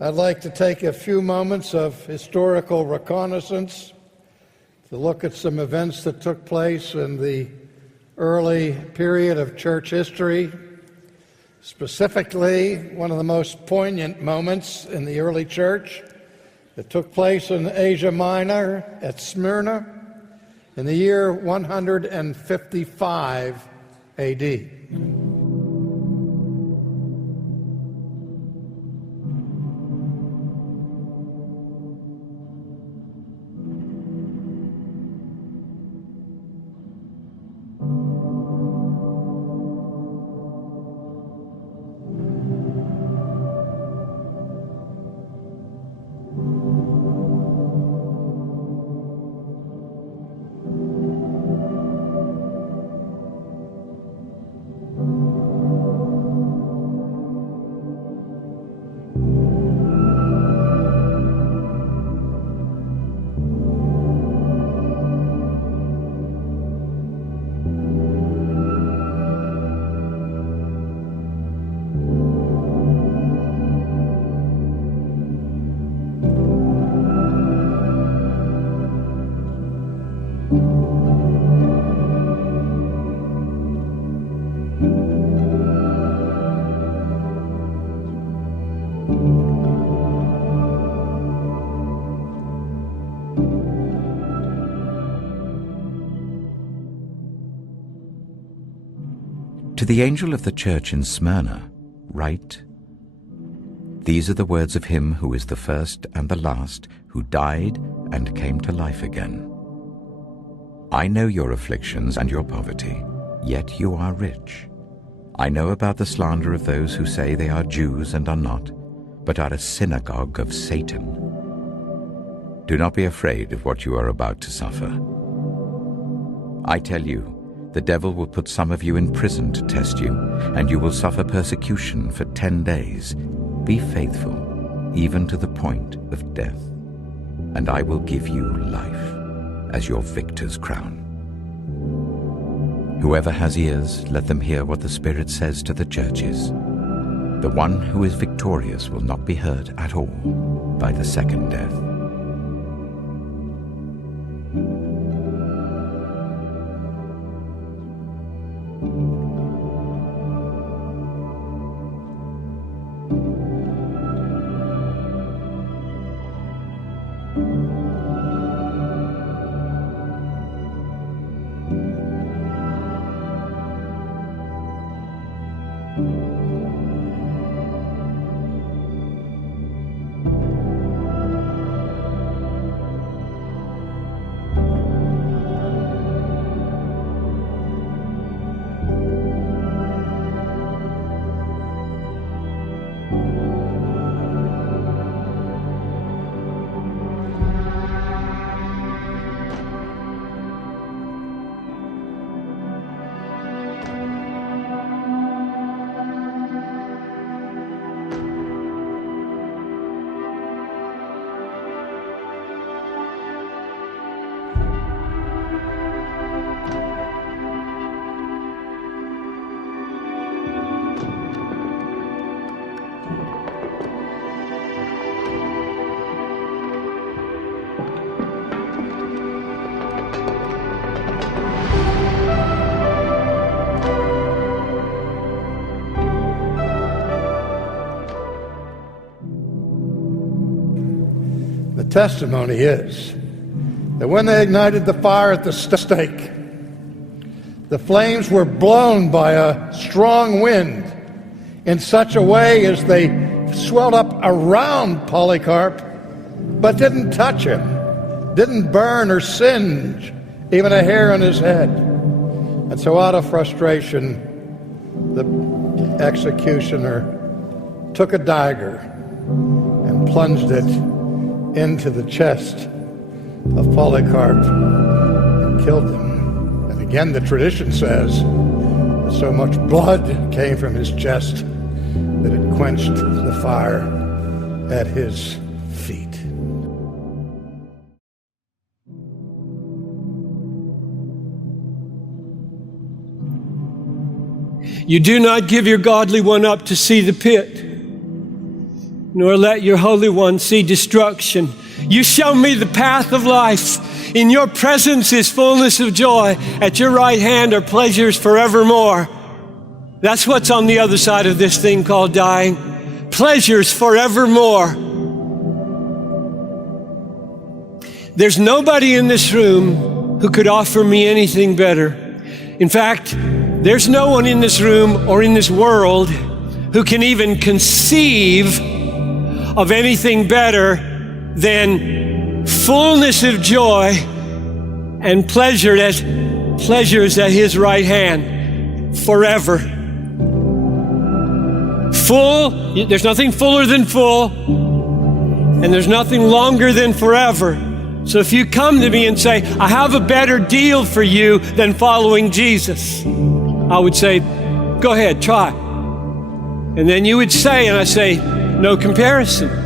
I'd like to take a few moments of historical reconnaissance to look at some events that took place in the early period of church history. Specifically, one of the most poignant moments in the early church that took place in Asia Minor at Smyrna in the year 155 AD. To the angel of the church in Smyrna, write, "These are the words of him who is the first and the last, who died and came to life again. I know your afflictions and your poverty, yet you are rich. I know about the slander of those who say they are Jews and are not, but are a synagogue of Satan. Do not be afraid of what you are about to suffer. I tell you, the devil will put some of you in prison to test you, and you will suffer persecution for 10 days. Be faithful, even to the point of death, and I will give you life as your victor's crown. Whoever has ears, let them hear what the Spirit says to the churches. The one who is victorious will not be hurt at all by the second death." The testimony is that when they ignited the fire at the stake, the flames were blown by a strong wind in such a way as they swelled up around Polycarp, but didn't touch him, didn't burn or singe even a hair on his head. And so out of frustration, the executioner took a dagger and plunged it into the chest of Polycarp and killed him. And again, the tradition says that so much blood came from his chest that it quenched the fire at his feet. You do not give your godly one up to see the pit. nor let your Holy One see destruction. You show me the path of life. In your presence is fullness of joy. At your right hand are pleasures forevermore. That's what's on the other side of this thing called dying. Pleasures forevermore. There's nobody in this room who could offer me anything better. In fact, there's no one in this room or in this world who can even conceive of anything better than fullness of joy and pleasures at his right hand forever. Full, there's nothing fuller than full, and there's nothing longer than forever. So if you come to me and say, I have a better deal for you than following Jesus, I would say, go ahead, try. And then you would say, and I say, no comparison.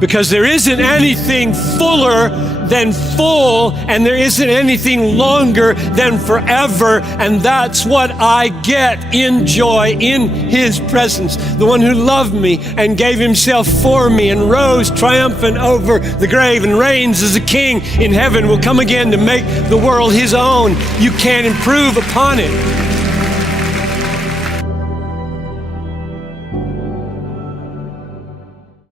Because there isn't anything fuller than full, and there isn't anything longer than forever, and that's what I get in joy in his presence. The one who loved me and gave himself for me and rose triumphant over the grave and reigns as a king in heaven will come again to make the world his own. You can't improve upon it.